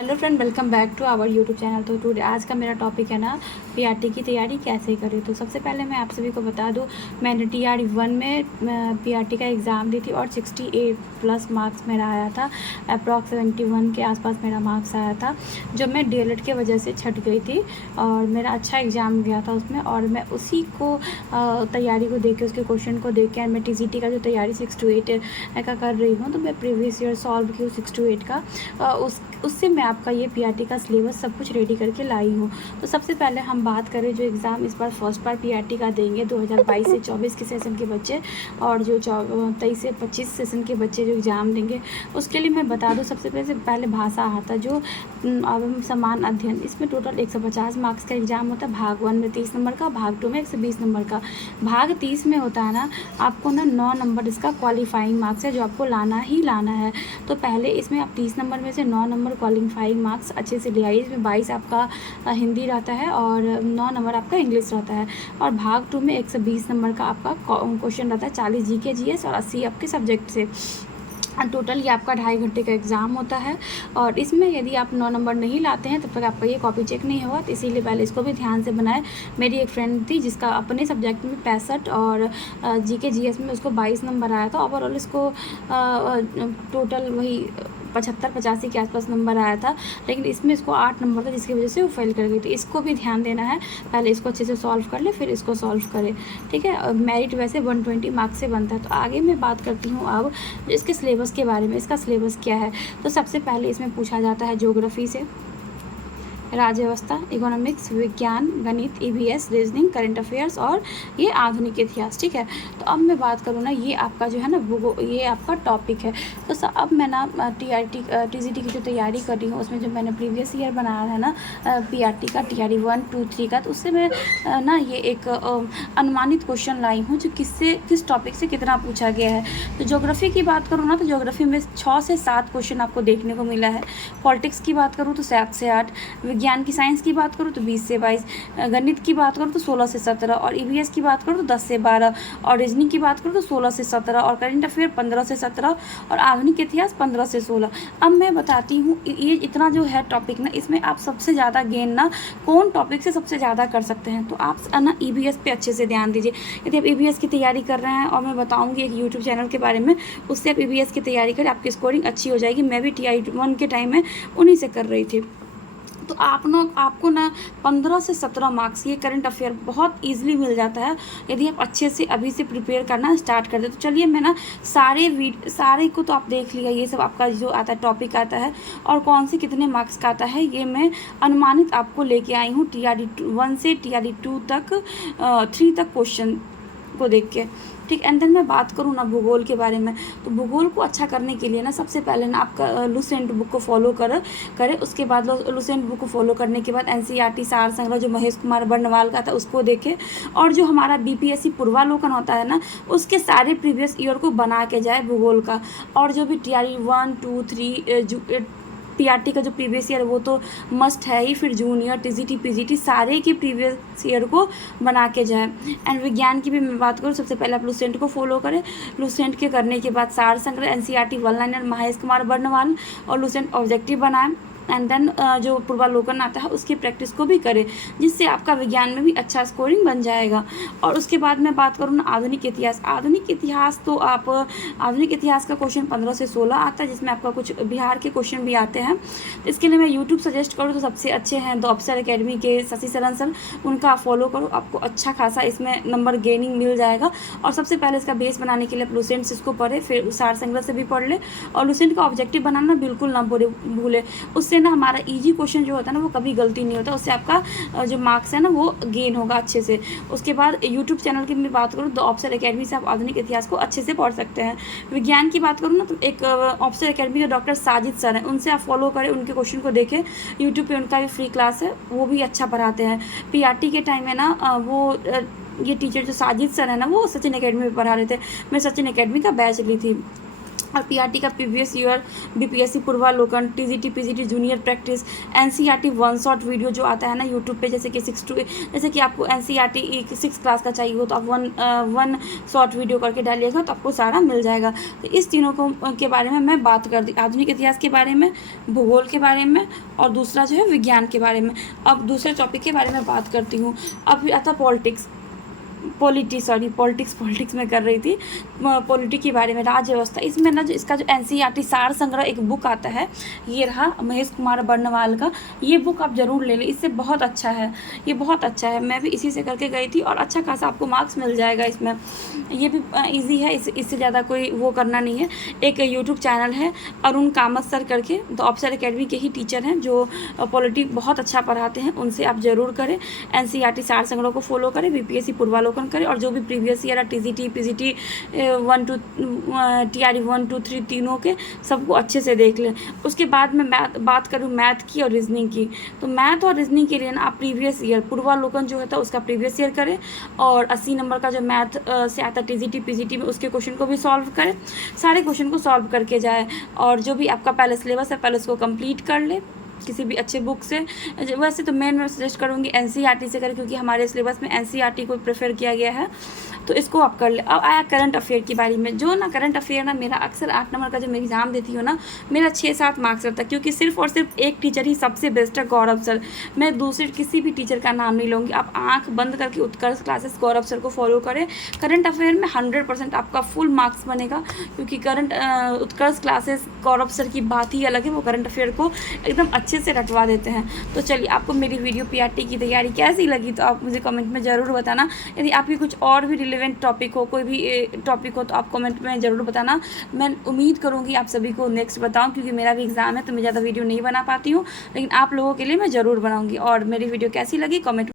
Hello friend, welcome back to our YouTube channel. तो today आज का मेरा टॉपिक है ना, पीआरटी की तैयारी कैसे करें। तो सबसे पहले मैं आप सभी को बता दूं, मैंने टीआर 1 में पीआरटी का एग्ज़ाम दी थी और 68 प्लस मार्क्स मेरा आया था। अप्रॉक्स 71 के आसपास मेरा मार्क्स आया था, जो मैं डीएलएड की वजह से छट गई थी और मेरा अच्छा एग्ज़ाम गया था उसमें। और मैं उसी को तैयारी को देख के, उसके क्वेश्चन को देख के, मैं टीजीटी का जो तैयारी 6 to 8 का कर रही हूँ, तो मैं प्रीवियस ईयर सॉल्व की 6 to 8 का उससे मैं आपका ये पीआरटी का सिलेबस सब कुछ रेडी करके लाई हूँ। तो सबसे पहले हम बात करें, जो एग्ज़ाम इस बार फर्स्ट बार पीआरटी का देंगे 2022 से 24 के सेशन के बच्चे, और जो 23 से 25 सेशन के बच्चे जो एग्ज़ाम देंगे, उसके लिए मैं बता दूँ सबसे पहले भाषा आता, जो समान अध्ययन, इसमें टोटल 150 मार्क्स का एग्ज़ाम होता है। भाग 1 में 30 नंबर का, भाग 2 में 120 नंबर का। भाग 30 में होता है ना, आपको ना 9 नंबर इसका क्वालिफाइंग मार्क्स है, जो आपको लाना ही लाना है। तो पहले इसमें आप 30 नंबर में से 9 नंबर क्वालिफाइंग मार्क्स अच्छे से ले आइए। इसमें 22 आपका हिंदी रहता है और 9 नंबर आपका इंग्लिश रहता है। और भाग 2 में 120 नंबर का आपका क्वेश्चन रहता है, 40 जीके जीएस और 80 आपके सब्जेक्ट से। टोटल ये आपका 2.5 घंटे का एग्ज़ाम होता है। और इसमें यदि आप 9 नंबर नहीं लाते हैं तब तक आपका ये कॉपी चेक नहीं होगा, तो इसीलिए पहले इसको भी ध्यान से बनाएं। मेरी एक फ्रेंड थी जिसका अपने सब्जेक्ट में 65 और जीके जीएस में उसको 22 नंबर आया था। ओवरऑल इसको टोटल वही 75-85 के आसपास नंबर आया था, लेकिन इसमें इसको 8 नंबर था, जिसकी वजह से वो फेल कर गई। तो इसको भी ध्यान देना है, पहले इसको अच्छे से सॉल्व कर ले, फिर इसको सॉल्व करें, ठीक है। मेरिट वैसे 120 मार्क्स से बनता है। तो आगे मैं बात करती हूँ अब इसके सिलेबस के बारे में। इसका सिलेबस क्या है, तो सबसे पहले इसमें पूछा जाता है ज्योग्राफी से, राज्य व्यवस्था, इकोनॉमिक्स, विज्ञान, गणित, ईवीएस, रीजनिंग, करंट अफेयर्स और ये आधुनिक इतिहास, ठीक है। तो अब मैं बात करूँ ना, ये आपका जो है ना ये आपका टॉपिक है। तो अब मैं ना टीजीटी की जो तैयारी कर रही हूँ, उसमें जो मैंने प्रीवियस ईयर बनाया है ना पीआरटी का, टीआर 1, 2, 3 का, तो उससे मैं ना ये एक अनुमानित क्वेश्चन लाई हूँ, जो किस टॉपिक से कितना पूछा गया है। तो ज्योग्राफी की बात करूँ ना, तो ज्योग्राफी में 6 से 7 क्वेश्चन आपको देखने को मिला है। पॉलिटिक्स की बात करूँ तो 7 से 8, विज्ञान की साइंस की बात करूँ तो 20 से 22, गणित की बात करूँ तो 16 से 17, और ईवीएस की बात करूँ तो 10 से 12, और रीजनिंग की बात करूँ तो 16 से 17, और करंट अफेयर 15 से 17, और आधुनिक इतिहास 15 से 16। अब मैं बताती हूँ ये इतना जो है टॉपिक ना, इसमें आप सबसे ज़्यादा गेन ना कौन टॉपिक से सबसे ज़्यादा कर सकते हैं। तो आप ना ईवीएस पे अच्छे से ध्यान दीजिए। यदि आप ईवीएस की तैयारी कर रहे हैं, और मैं बताऊँगी एक यूट्यूब चैनल के बारे में, उससे आप ईवीएस की तैयारी करें, आपकी स्कोरिंग अच्छी हो जाएगी। मैं भी TI1 के टाइम में उन्हीं से कर रही थी। तो आपको ना 15 से 17 मार्क्स ये करंट अफेयर बहुत इजीली मिल जाता है, यदि आप अच्छे से अभी से प्रिपेयर करना स्टार्ट कर दे। तो चलिए, मैं ना सारे को तो आप देख लिया, ये सब आपका जो आता है टॉपिक आता है, और कौन से कितने मार्क्स का आता है, ये मैं अनुमानित आपको लेके आई हूँ TRD 1 से TRD 2 तक, 3 तक क्वेश्चन को देख के, ठीक। एंड देन मैं बात करूँ ना भूगोल के बारे में, तो भूगोल को अच्छा करने के लिए ना सबसे पहले ना आपका लुसेंट बुक को फॉलो करें। उसके बाद लुसेंट बुक को फॉलो करने के बाद एनसीईआरटी सार संग्रह जो महेश कुमार बर्णवाल का था उसको देखें, और जो हमारा बीपीएससी पूर्वालोकन होता है ना, उसके सारे प्रीवियस ईयर को बना के जाए भूगोल का। और जो भी TRE 1, 2, 3 पीआरटी का जो प्रीवियस ईयर, वो तो मस्ट है ही। फिर जूनियर, टीजीटी, पीजीटी सारे के प्रीवियस ईयर को बना के जाए। एंड विज्ञान की भी मैं बात करूँ, सबसे पहले आप लुसेंट को फॉलो करें। लुसेंट के करने के बाद सार संग्रह, NCERT one liner Mahesh Kumar Barnwal, और लुसेंट ऑब्जेक्टिव बनाएं। एंड देन जो पूर्वालोकन आता है उसकी प्रैक्टिस को भी करें, जिससे आपका विज्ञान में भी अच्छा स्कोरिंग बन जाएगा। और उसके बाद मैं बात करूँ ना आधुनिक इतिहास। आधुनिक इतिहास तो आप आधुनिक इतिहास का क्वेश्चन 15 से 16 आता है, जिसमें आपका कुछ बिहार के क्वेश्चन भी आते हैं। तो इसके लिए मैं यूट्यूब सजेस्ट करूँ तो सबसे अच्छे हैं द ऑफिसर अकेडमी के शशि शरण सर, उनका फॉलो करो, आपको अच्छा खासा इसमें नंबर गेनिंग मिल जाएगा। और सबसे पहले इसका बेस बनाने के लिए आप लुसेंट से इसको पढ़े, फिर सार संग्रह से भी पढ़ ले, और लुसेंट का ऑब्जेक्टिव बनाना बिल्कुल ना भूले। उससे ना हमारा इजी क्वेश्चन जो होता है ना, वो कभी गलती नहीं होता, उससे आपका जो मार्क्स है ना वो गेन होगा अच्छे से। उसके बाद यूट्यूब चैनल की मैं बात करूँ, द ऑफिसर अकेडमी से आप आधुनिक इतिहास को अच्छे से पढ़ सकते हैं। विज्ञान की बात करूँ ना, तो एक ऑफिसर अकेडमी के डॉक्टर साजिद सर हैं, उनसे आप फॉलो करें, उनके क्वेश्चन को देखें। यूट्यूब पर उनका भी फ्री क्लास है, वो भी अच्छा पढ़ाते हैं। पीआरटी के टाइम में ना ये टीचर जो साजिद सर है ना, वो सचिन अकेडमी में पढ़ा रहे थे। मैं सचिन अकेडमी का बैच ली थी। और पीआरटी का प्रीवियस ईयर, बीपीएससी पूर्वालोकन, TGT PGT junior practice, NCERT one shot video जो आता है ना यूट्यूब पे, जैसे कि जैसे कि आपको एनसीईआरटी 6 क्लास का चाहिए हो तो आप वन शॉर्ट वीडियो करके डालिएगा तो आपको सारा मिल जाएगा। तो इस तीनों को के बारे में मैं बात कर दी, आधुनिक इतिहास के बारे में, भूगोल के बारे में, और दूसरा जो है विज्ञान के बारे में। अब दूसरे टॉपिक के बारे में बात करती हूँ। अब आता पॉलिटिक्स पॉलिटिक्स में कर रही थी, पॉलिटिक्स के बारे में, राज्य व्यवस्था। इसमें ना जो इसका जो एनसीईआरटी सार संग्रह एक बुक आता है, ये रहा महेश कुमार बर्णवाल का, ये बुक आप ज़रूर ले लें, इससे बहुत अच्छा है, ये बहुत अच्छा है। मैं भी इसी से करके गई थी और अच्छा खासा आपको मार्क्स मिल जाएगा इसमें। ये भी ईजी है, इससे ज़्यादा कोई वो करना नहीं है। एक यूट्यूब चैनल है अरुण कामत सर करके, तो ऑफिसर अकेडमी के ही टीचर हैं जो पॉलिटिक्स बहुत अच्छा पढ़ाते हैं, उनसे आप ज़रूर करें। एनसीईआरटी सार संग्रह को फॉलो करें, बीपीएससी पूर्वालोकन करें, और जो भी previous year TGT PGT 1 2 TRE 1 2 3 तीनों के सबको अच्छे से देख लें। उसके बाद मैं बात करूँ मैथ की और रीजनिंग की। तो मैथ और रीजनिंग के लिए ना आप प्रीवियस ईयर पूर्वालोकन जो होता है उसका प्रीवियस ईयर करें, और 80 नंबर का जो मैथ से आता है टीजीटी पीजीटी में उसके क्वेश्चन को भी सॉल्व करें, सारे क्वेश्चन को सॉल्व करके जाए। और जो भी आपका पहले सिलेबस है पहले उसको कंप्लीट कर ले किसी भी अच्छे बुक से। वैसे तो मैं सजेस्ट करूँगी एनसीईआरटी से करें, क्योंकि हमारे सिलेबस में एनसीईआरटी को प्रेफर किया गया है, तो इसको आप कर ले। अब आया करंट अफेयर की बारी में। जो ना करंट अफेयर ना मेरा अक्सर 8 नंबर का जब मैं एग्ज़ाम देती हूँ ना, मेरा 6-7 मार्क्स रहता है, क्योंकि सिर्फ और सिर्फ एक टीचर ही सबसे बेस्ट है, गौरव सर। मैं दूसरे किसी भी टीचर का नाम नहीं लूँगी, आप आँख बंद करके उत्कर्ष क्लासेस गौरव सर को फॉलो करें। करंट अफेयर में 100% आपका फुल मार्क्स बनेगा, क्योंकि उत्कर्ष क्लासेस गौरव सर की बात ही अलग है, वो करंट अफेयर को एकदम अच्छे से रटवा देते हैं। तो चलिए, आपको मेरी वीडियो पीआरटी की तैयारी कैसी लगी तो आप मुझे कमेंट में ज़रूर बताना। यदि आपकी कुछ और भी रिलेवेंट टॉपिक हो, कोई भी टॉपिक हो, तो आप कमेंट में ज़रूर बताना। मैं उम्मीद करूँगी आप सभी को नेक्स्ट बताऊँ, क्योंकि मेरा भी एग्ज़ाम है तो मैं ज़्यादा वीडियो नहीं बना पाती हूँ, लेकिन आप लोगों के लिए मैं ज़रूर बनाऊँगी। और मेरी वीडियो कैसी लगी कमेंट